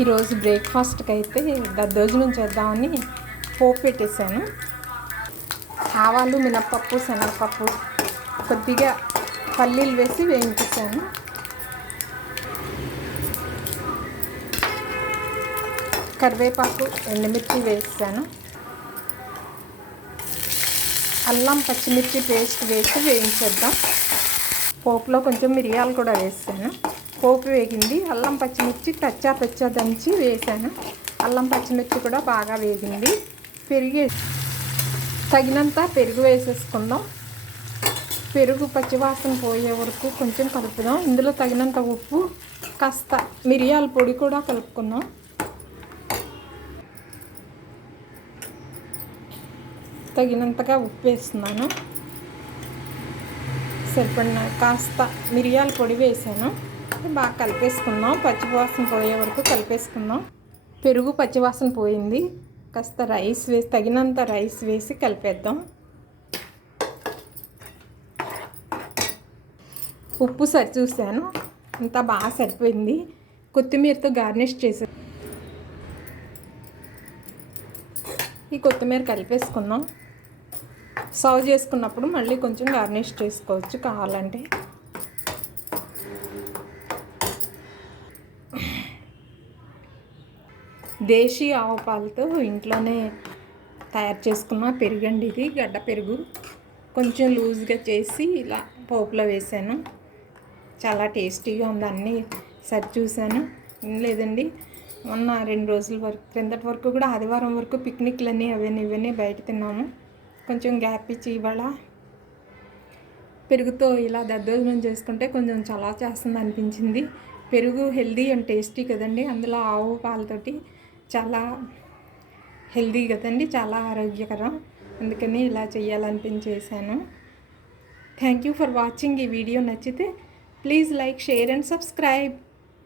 ఈరోజు బ్రేక్ఫాస్ట్కి అయితే దద్దోజనం చేద్దామని పోపు పెట్టేశాను. ఆవాలు, మినప్పప్పు, శనగపప్పు, కొద్దిగా పల్లీలు వేసి వేయించేసాను. కరివేపాకు, ఎండుమిర్చి వేసాను. అల్లం, పచ్చిమిర్చి పేస్ట్ వేసి వేయించేద్దాం. పోపులో కొంచెం మిరియాలు కూడా వేసాను. పోపు వేగింది. అల్లం, పచ్చిమిర్చి కచ్చా దంచి వేసాను. అల్లం, పచ్చిమిర్చి కూడా బాగా వేగింది. తగినంత పెరుగు వేసేసుకుందాం. పెరుగు పచ్చివాసన పోయే వరకు కొంచెం కలుపుదాం. ఇందులో తగినంత ఉప్పు, కాస్త మిరియాల పొడి కూడా కలుపుకుందాం. తగినంతగా ఉప్పు వేస్తున్నాను. సరిపడిన కాస్త మిరియాల పొడి వేసాను. బాగా కలిపేసుకుందాం. పచ్చివాసన పోయే వరకు కలిపేసుకుందాం. పెరుగు పచ్చివాసన పోయింది. కాస్త రైస్ వేసి, తగినంత రైస్ వేసి కలిపేద్దాం. ఉప్పు సరి చూసాను, అంతా బాగా సరిపోయింది. కొత్తిమీరతో గార్నిష్ చేసాను. ఈ కొత్తిమీర కలిపేసుకుందాం. సర్వ్ చేసుకున్నప్పుడు మళ్ళీ కొంచెం గార్నిష్ చేసుకోవచ్చు కావాలంటే. దేశీ ఆవు పాలతో ఇంట్లోనే తయారు చేసుకున్న పెరుగండి ఇది. గడ్డ పెరుగు కొంచెం లూజ్గా చేసి ఇలా పోపులో వేసాను. చాలా టేస్టీగా ఉంది. అన్నీ సరి చూశాను. లేదండి, మొన్న 2 రోజుల వరకు, క్రిందటి వరకు కూడా ఆదివారం వరకు పిక్నిక్లని ఇవన్నీ బయట తిన్నాము. కొంచెం గ్యాప్ ఇచ్చి ఇవాళ పెరుగుతో ఇలా దద్దోజనం చేసుకుంటే కొంచెం చాలా చేస్తుంది అనిపించింది. పెరుగు హెల్దీ అండ్ టేస్టీ కదండి. అందులో ఆవు పాలతోటి చాలా హెల్దీ కదండి, చాలా ఆరోగ్యకరం. అందుకని ఇలా చేయాలనిపించేసాను. Thank you for watching. ఈ వీడియో నచ్చితే please like, share and subscribe.